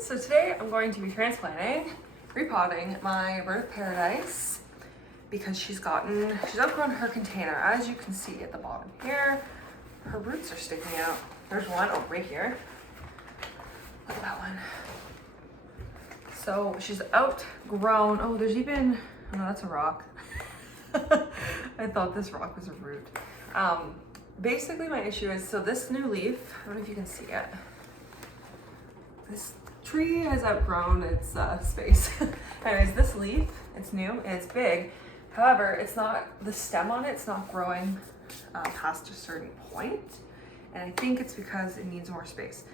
So today I'm going to be transplanting, repotting my bird of paradise because she's outgrown her container. As you can see at the bottom here, her roots are sticking out. There's one, oh, right here. Look at that one. So she's outgrown. Oh, there's even, oh no, that's a rock. I thought this rock was a root. Basically my issue is, so this new leaf, I don't know if you can see it. This tree has outgrown its space. Anyways, this leaf, it's new and it's big. However, it's not, the stem on it's not growing past a certain point. And I think it's because it needs more space.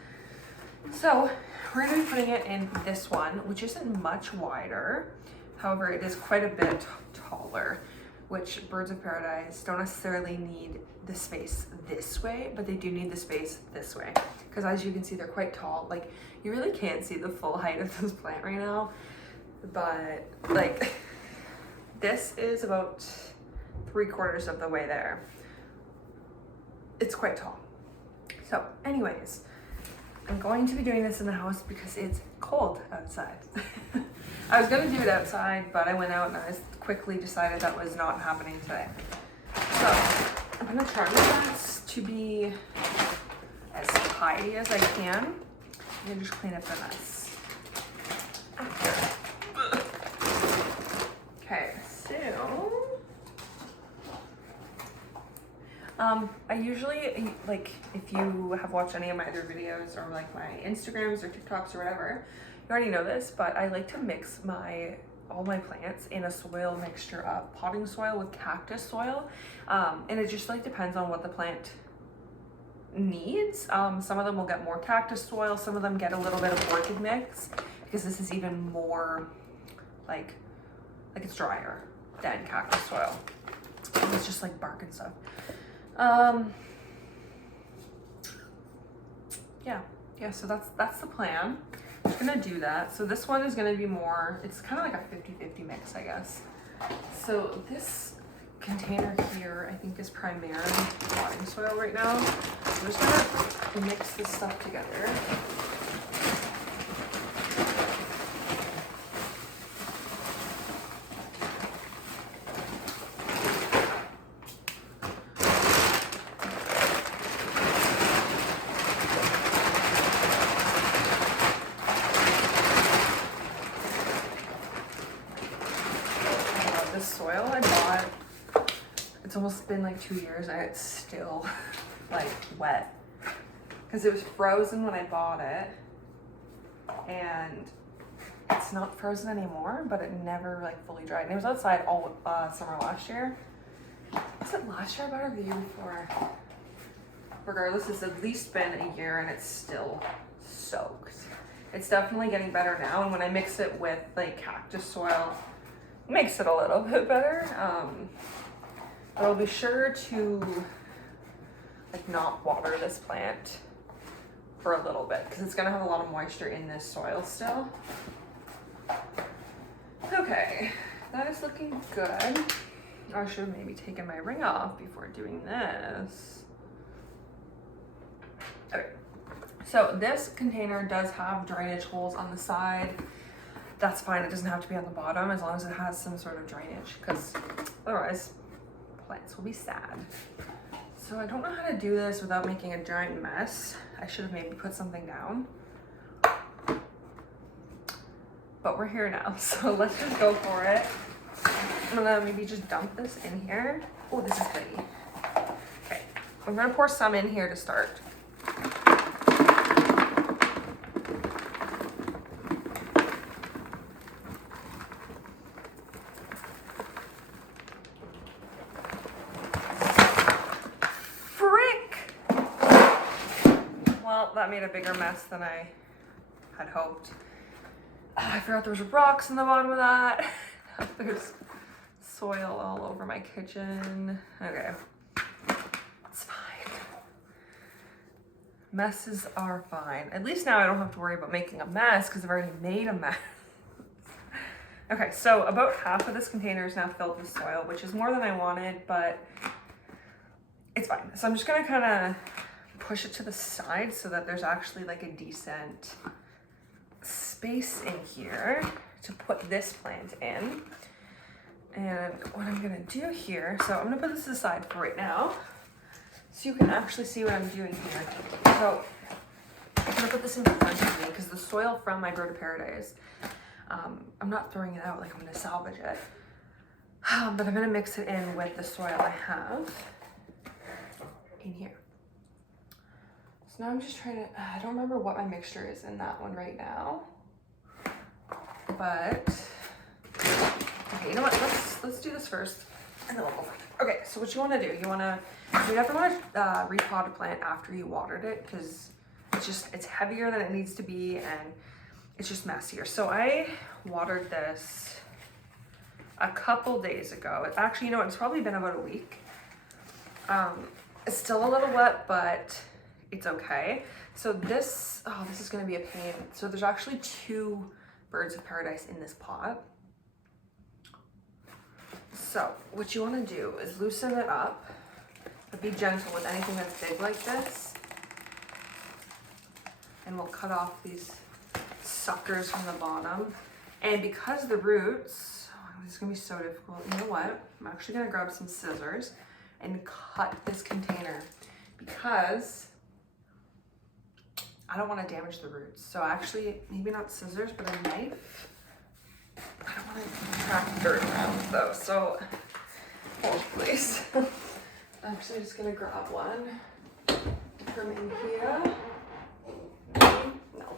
So we're gonna be putting it in this one, which isn't much wider. However, it is quite a bit taller, which birds of paradise don't necessarily need the space this way, but they do need the space this way. Because as you can see, they're quite tall. Like, you really can't see the full height of this plant right now, but like, this is about 3/4 of the way there. It's quite tall. So anyways, I'm going to be doing this in the house because it's cold outside. I was gonna do it outside, but I went out and I quickly decided that was not happening today. So I'm gonna try my best to be as tidy as I can and just clean up the mess. Okay, so I usually, like, if you have watched any of my other videos or like my Instagrams or TikToks or whatever, you already know this, but I like to mix all my plants in a soil mixture of potting soil with cactus soil. And it just like depends on what the plant needs. Some of them will get more cactus soil, some of them get a little bit of orchid mix, because this is even more like it's drier than cactus soil. It's just like bark and stuff. Yeah, so that's the plan. I'm just gonna do that. So this one is gonna be more, it's kind of like a 50-50 mix, I guess. So this container here, I think, is primarily potting soil right now. I'm just gonna mix this stuff together. Soil I bought, it's almost been like 2 years and it's still like wet because it was frozen when I bought it, and it's not frozen anymore, but it never like fully dried, and it was outside all summer last year. Was it last year I bought it or the year before? Regardless, it's at least been a year and it's still soaked. It's definitely getting better now, and when I mix it with like cactus soil, makes it a little bit better. But I'll be sure to like not water this plant for a little bit because it's gonna have a lot of moisture in this soil still. Okay, that is looking good. I should have maybe taken my ring off before doing this. Okay, so this container does have drainage holes on the side. That's fine, it doesn't have to be on the bottom as long as it has some sort of drainage, because otherwise plants will be sad. So I don't know how to do this without making a giant mess. I should have maybe put something down. But we're here now, so let's just go for it. I'm gonna maybe just dump this in here. Oh, this is pretty. Okay, I'm gonna pour some in here to start. That made a bigger mess than I had hoped. I forgot there was rocks in the bottom of that. There's soil all over my kitchen. Okay, it's fine. Messes are fine. At least now I don't have to worry about making a mess because I've already made a mess. Okay, so about half of this container is now filled with soil, which is more than I wanted, but it's fine. So I'm just gonna kind of push it to the side so that there's actually like a decent space in here to put this plant in. And what I'm gonna do here, so I'm gonna put this aside for right now so you can actually see what I'm doing here. So I'm gonna put this in front of me because the soil from my Grow to Paradise, I'm not throwing it out, like I'm gonna salvage it. But I'm gonna mix it in with the soil I have in here. So now I'm just trying to, I don't remember what my mixture is in that one right now, but okay, you know what, let's do this first and then we'll go from there. Okay, so what you wanna do, you never wanna repot a plant after you watered it because it's heavier than it needs to be and it's just messier. So I watered this a couple days ago. Actually, you know what, it's probably been about a week. It's still a little wet, but it's okay. So this is gonna be a pain. So there's actually 2 birds of paradise in this pot. So what you wanna do is loosen it up, but be gentle with anything that's big like this. And we'll cut off these suckers from the bottom. And because the roots, this is gonna be so difficult. You know what? I'm actually gonna grab some scissors and cut this container because I don't wanna damage the roots. So actually, maybe not scissors, but a knife. I don't wanna track dirt around though. So, hold please. I'm actually just gonna grab one from in here. No,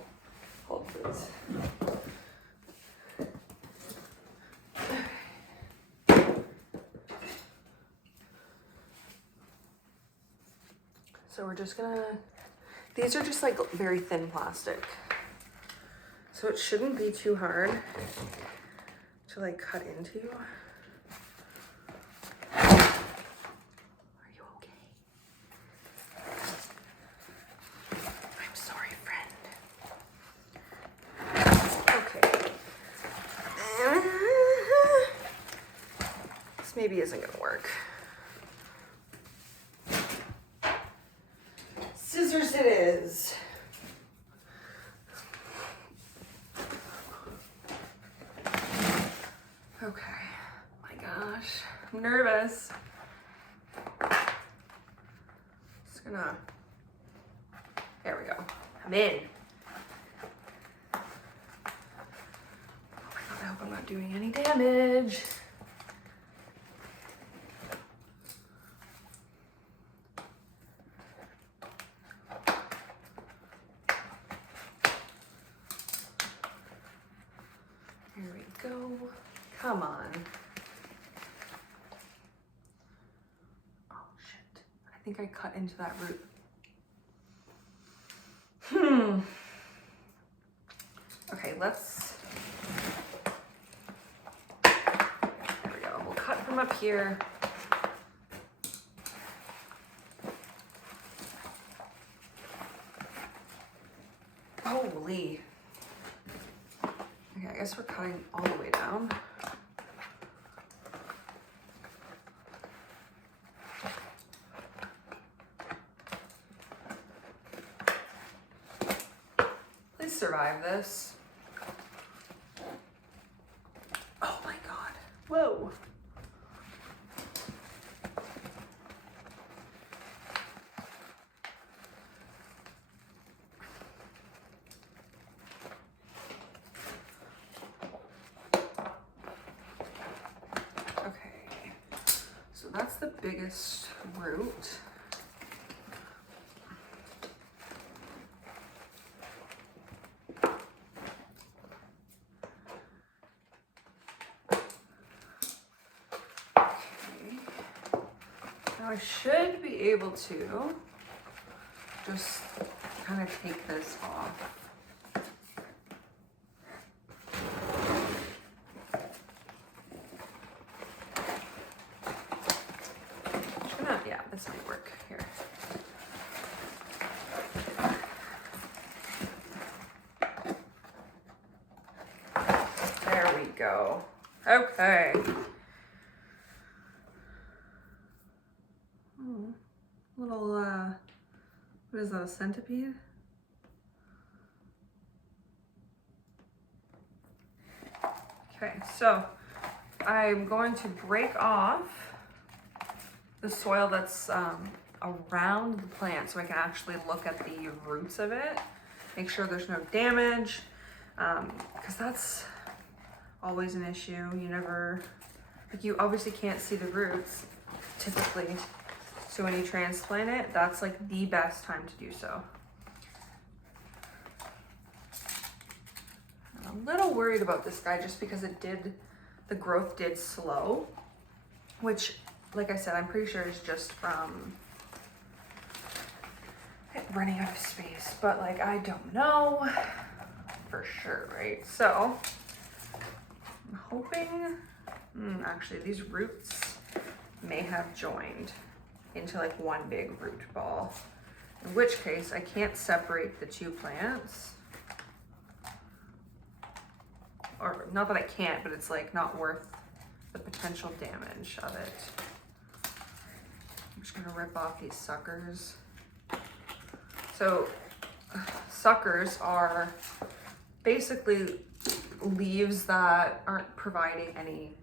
hold please. So we're just gonna, these are just like very thin plastic. So it shouldn't be too hard to like cut into. Are you okay? I'm sorry, friend. Okay. This maybe isn't gonna work. Scissors it is. Okay, my gosh, I'm nervous. Just gonna, there we go, I'm in. Oh my God, I hope I'm not doing any damage. Here we go. Come on. Oh shit. I think I cut into that root. Okay, let's. There we go. We'll cut from up here. Holy. Okay, I guess we're cutting all the way down. Please survive this. Oh my God. Whoa. That's the biggest root. Okay. Now I should be able to just kind of take this off. Yeah, this might work here. There we go. Okay. Oh, little, what is that, a centipede? Okay, so I'm going to break off the soil that's around the plant so I can actually look at the roots of it, make sure there's no damage, because that's always an issue. You never, like, you obviously can't see the roots typically, so when you transplant it, that's like the best time to do so. I'm a little worried about this guy just because the growth did slow, which, like I said, I'm pretty sure is just from it running out of space, but like, I don't know for sure, right? So I'm hoping, actually these roots may have joined into like one big root ball, in which case I can't separate the two plants. Or not that I can't, but it's like not worth the potential damage of it. I'm just gonna rip off these suckers. So suckers are basically leaves that aren't providing any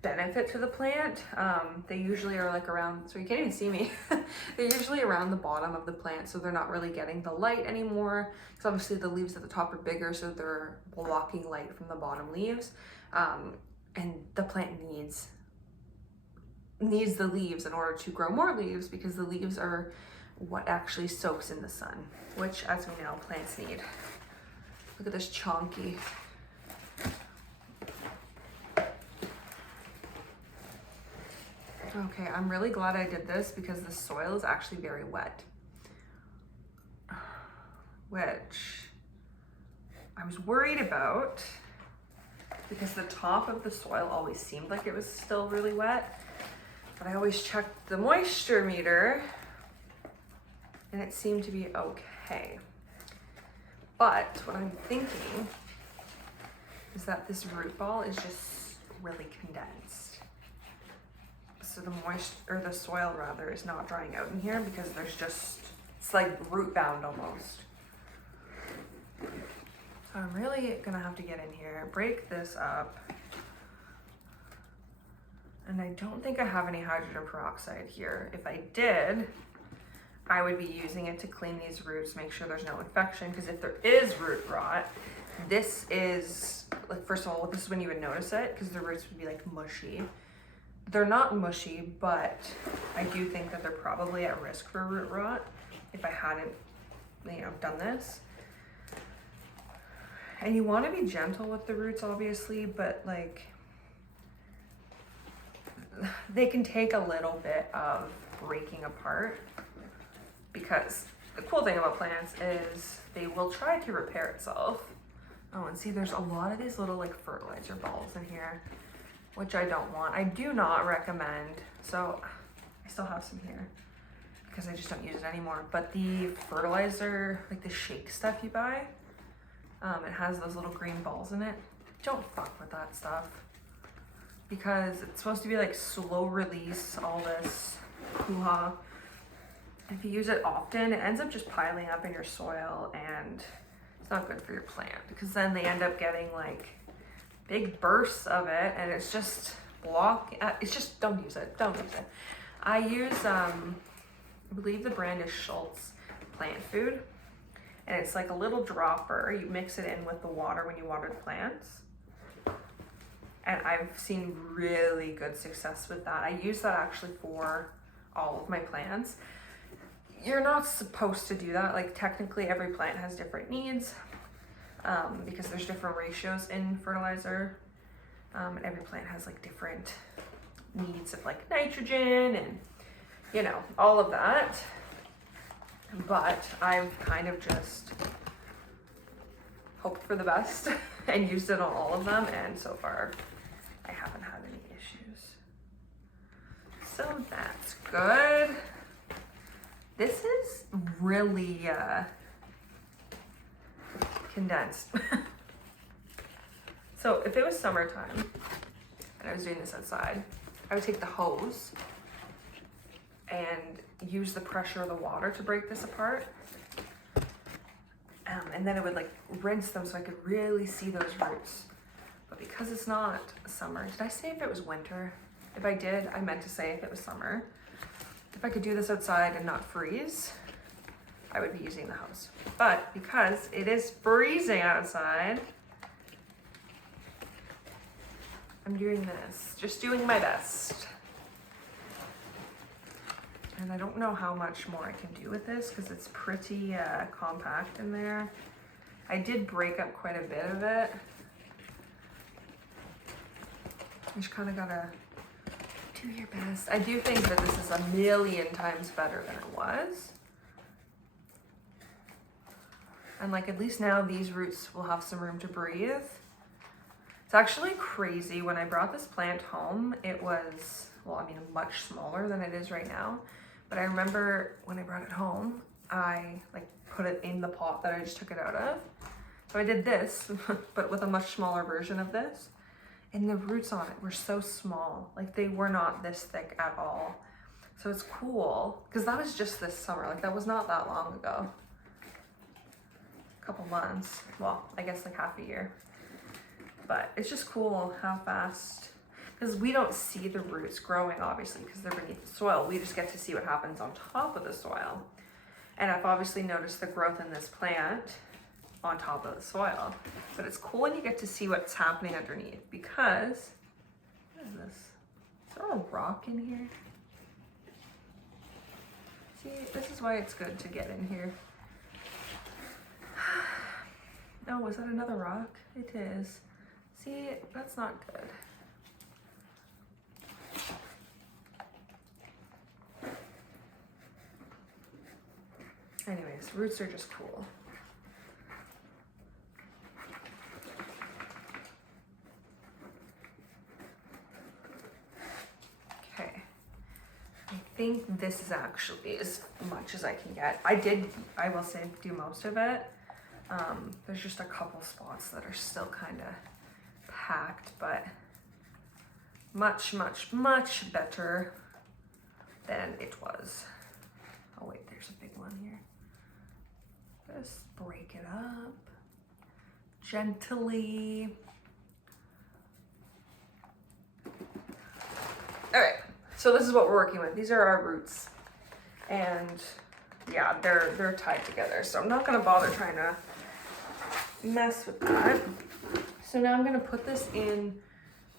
benefit to the plant. They usually are like around, so you can't even see me. They're usually around the bottom of the plant, so they're not really getting the light anymore, because obviously the leaves at the top are bigger, so they're blocking light from the bottom leaves. And the plant needs the leaves in order to grow more leaves, because the leaves are what actually soaks in the sun, which, as we know, plants need. Look at this chonky. Okay, I'm really glad I did this because the soil is actually very wet, which I was worried about because the top of the soil always seemed like it was still really wet, but I always checked the moisture meter and it seemed to be okay. But what I'm thinking is that this root ball is just really condensed. So the soil rather is not drying out in here because there's just, it's like root bound almost. So I'm really gonna have to get in here, break this up. And I don't think I have any hydrogen peroxide here. If I did, I would be using it to clean these roots, make sure there's no infection, because if there is root rot, this is, like, first of all, this is when you would notice it, because the roots would be like mushy. They're not mushy, but I do think that they're probably at risk for root rot if I hadn't, done this. And you want to be gentle with the roots, obviously, but like, they can take a little bit of breaking apart, because the cool thing about plants is they will try to repair itself. Oh, and see, there's a lot of these little like fertilizer balls in here, which I don't want. I do not recommend, so I still have some here because I just don't use it anymore. But the fertilizer, like the shake stuff you buy, it has those little green balls in it. Don't fuck with that stuff, because it's supposed to be like slow release, all this hoo-ha. If you use it often, it ends up just piling up in your soil, and it's not good for your plant, because then they end up getting like big bursts of it, and it's just it's just, don't use it. I use, I believe the brand is Schultz Plant Food, and it's like a little dropper. You mix it in with the water when you water the plants, and I've seen really good success with that. I use that actually for all of my plants. You're not supposed to do that. Like, technically every plant has different needs, because there's different ratios in fertilizer, and every plant has like different needs of like nitrogen and all of that. But I've kind of just hoped for the best and used it on all of them, and so far I haven't had any issues, so that's good. This is really condensed. So if it was summertime and I was doing this outside, I would take the hose and use the pressure of the water to break this apart. And then it would like rinse them so I could really see those roots. But but because it's not summer, did I say if it was winter? If I did, I meant to say if it was summer. If I could do this outside and not freeze, I would be using the hose. But because it is freezing outside, I'm doing this, just doing my best. And I don't know how much more I can do with this because it's pretty compact in there. I did break up quite a bit of it. You just kind of gotta do your best. I do think that this is a million times better than it was. And like at least now these roots will have some room to breathe. It's actually crazy. When I brought this plant home, it was, well, I mean, much smaller than it is right now. But I remember when I brought it home, I like put it in the pot that I just took it out of. So I did this, but with a much smaller version of this. And the roots on it were so small. Like they were not this thick at all. So it's cool, because that was just this summer. Like that was not that long ago. A couple months. Well, I guess like half a year. But it's just cool how fast, because we don't see the roots growing obviously because they're beneath the soil. We just get to see what happens on top of the soil. And I've obviously noticed the growth in this plant on top of the soil. But it's cool when you get to see what's happening underneath, because, what is this? Is there a rock in here? See, this is why it's good to get in here. Oh, was that another rock? It is. See, that's not good. Anyways, roots are just cool. Okay. I think this is actually as much as I can get. I will say, do most of it. There's just a couple spots that are still kind of packed, but much, much, much better than it was. Oh wait, there's a big one here. Just break it up gently. All right, so this is what we're working with. These are our roots, and yeah, they're tied together. So I'm not gonna bother trying to mess with that. So now I'm gonna put this in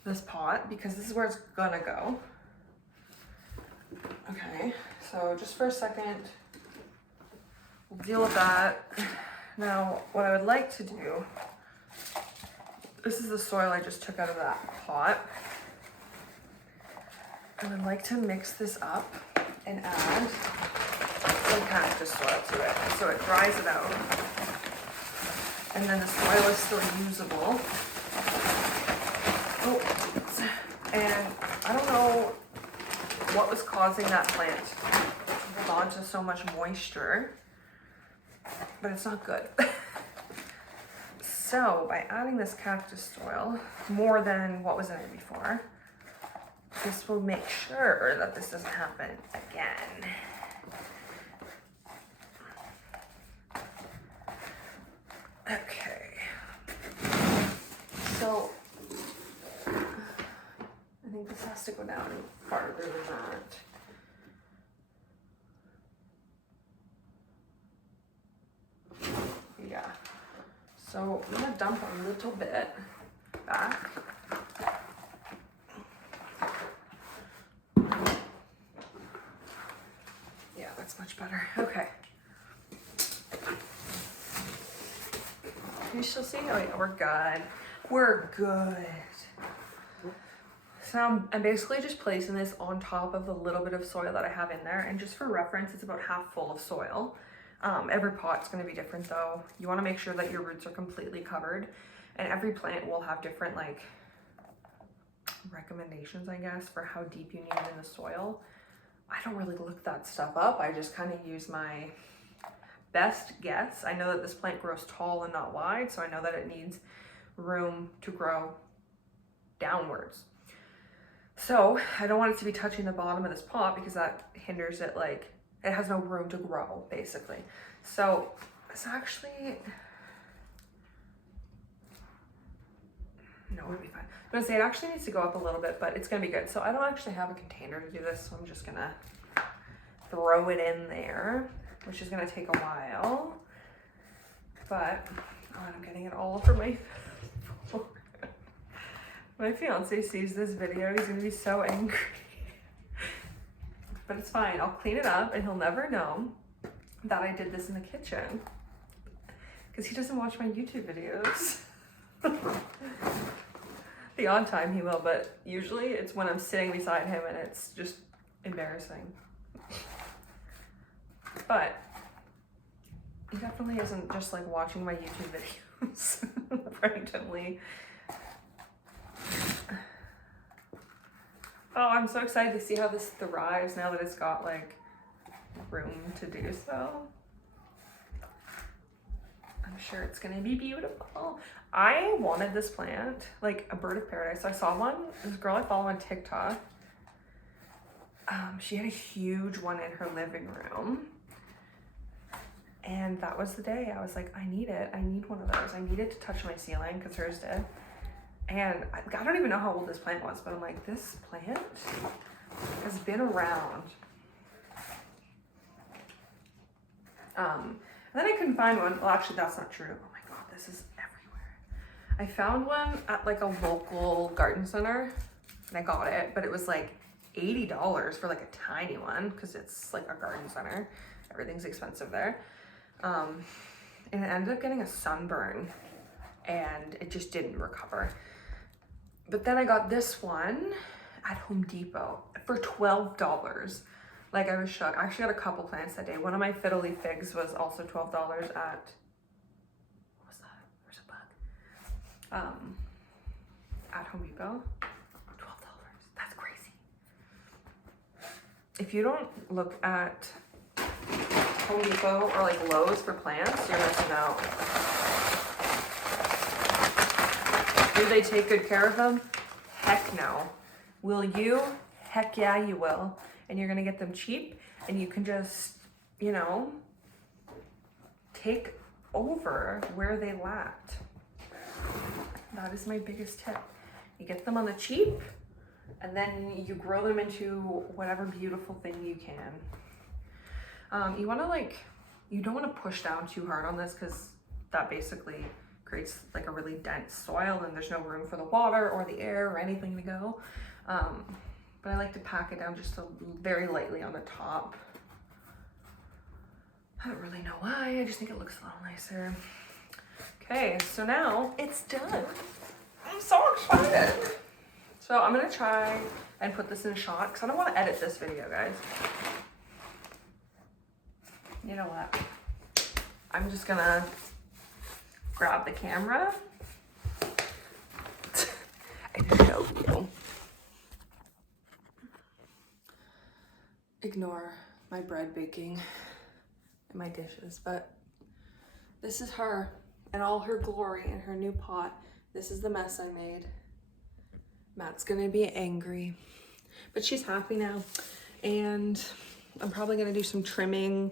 this pot because this is where it's gonna go. Okay, so just for a second, we'll deal with that. Now, what I would like to do, this is the soil I just took out of that pot. I would like to mix this up and add some cactus soil to it so it dries it out. And then the soil is still usable. Oh, and I don't know what was causing that plant to hold on to so much moisture, but it's not good. So by adding this cactus soil, more than what was in it before, this will make sure that this doesn't happen again. Okay, so I think this has to go down farther than that. Yeah, so I'm gonna dump a little bit back. Yeah, that's much better. Okay. Can you still see? Oh yeah, we're good. We're good. So I'm basically just placing this on top of the little bit of soil that I have in there. And just for reference, it's about half full of soil. Every pot's gonna be different though. You wanna make sure that your roots are completely covered. And every plant will have different like recommendations, I guess, for how deep you need it in the soil. I don't really look that stuff up. I just kind of use my best guess. I know that this plant grows tall and not wide, so I know that it needs room to grow downwards. So I don't want it to be touching the bottom of this pot because that hinders it, like it has no room to grow basically. So it's actually, No, it'll be fine. I'm gonna say it actually needs to go up a little bit, but it's gonna be good. So I don't actually have a container to do this, so I'm just gonna throw it in there, which is gonna take a while. But I'm getting it all over my floor. My fiance sees this video, he's gonna be so angry. But it's fine, I'll clean it up and he'll never know that I did this in the kitchen. Because he doesn't watch my YouTube videos. The odd time he will, but usually it's when I'm sitting beside him and it's just embarrassing. But he definitely isn't just like watching my YouTube videos randomly. Oh, I'm so excited to see how this thrives now that it's got like room to do so. I'm sure it's gonna be beautiful. I wanted this plant, like a bird of paradise. So I saw one, this girl I follow on TikTok. She had a huge one in her living room. And that was the day I was like, I need it. I need one of those. I need it to touch my ceiling because hers did. And I don't even know how old this plant was, but I'm like, this plant has been around. And then I couldn't find one. Well, actually, that's not true. Oh my God, this is everywhere. I found one at like a local garden center and I got it, but it was like $80 for like a tiny one because it's like a garden center. Everything's expensive there. And it ended up getting a sunburn and it just didn't recover. But then I got this one at Home Depot for $12. Like, I was shocked. I actually got a couple plants that day. One of my fiddle leaf figs was also $12 at, what was that? There's a bug. At Home Depot, $12. That's crazy. If you don't look at Home Depot or like Lowe's for plants, you're missing out. Do they take good care of them? Heck no. Will you? Heck yeah, you will. And you're gonna get them cheap and you can just, you know, take over where they lacked. That is my biggest tip. You get them on the cheap and then you grow them into whatever beautiful thing you can. You wanna you don't wanna push down too hard on this because that basically creates like a really dense soil and there's no room for the water or the air or anything to go. But I like to pack it down just very lightly on the top. I don't really know why, I just think it looks a little nicer. Okay, so now it's done. I'm so excited. So I'm gonna try and put this in a shot because I don't want to edit this video, guys. You know what? I'm just gonna grab the camera and show you. Ignore my bread baking and my dishes, but this is her and all her glory in her new pot. This is the mess I made. Matt's gonna be angry, but she's happy now. And I'm probably gonna do some trimming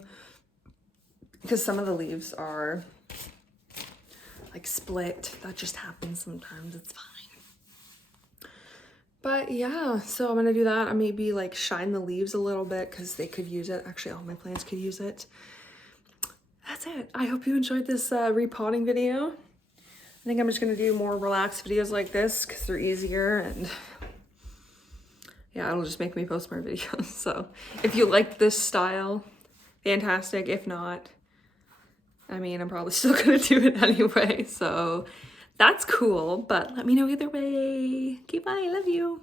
because some of the leaves are like split. That just happens sometimes, it's fine. But yeah, so I'm gonna do that. I maybe like shine the leaves a little bit because they could use it. Actually, all my plants could use it. That's it. I hope you enjoyed this repotting video. I think I'm just gonna do more relaxed videos like this because they're easier and yeah, it'll just make me post more videos. So if you like this style, fantastic. If not, I mean, I'm probably still gonna do it anyway. So that's cool, but let me know either way. Okay, bye, love you.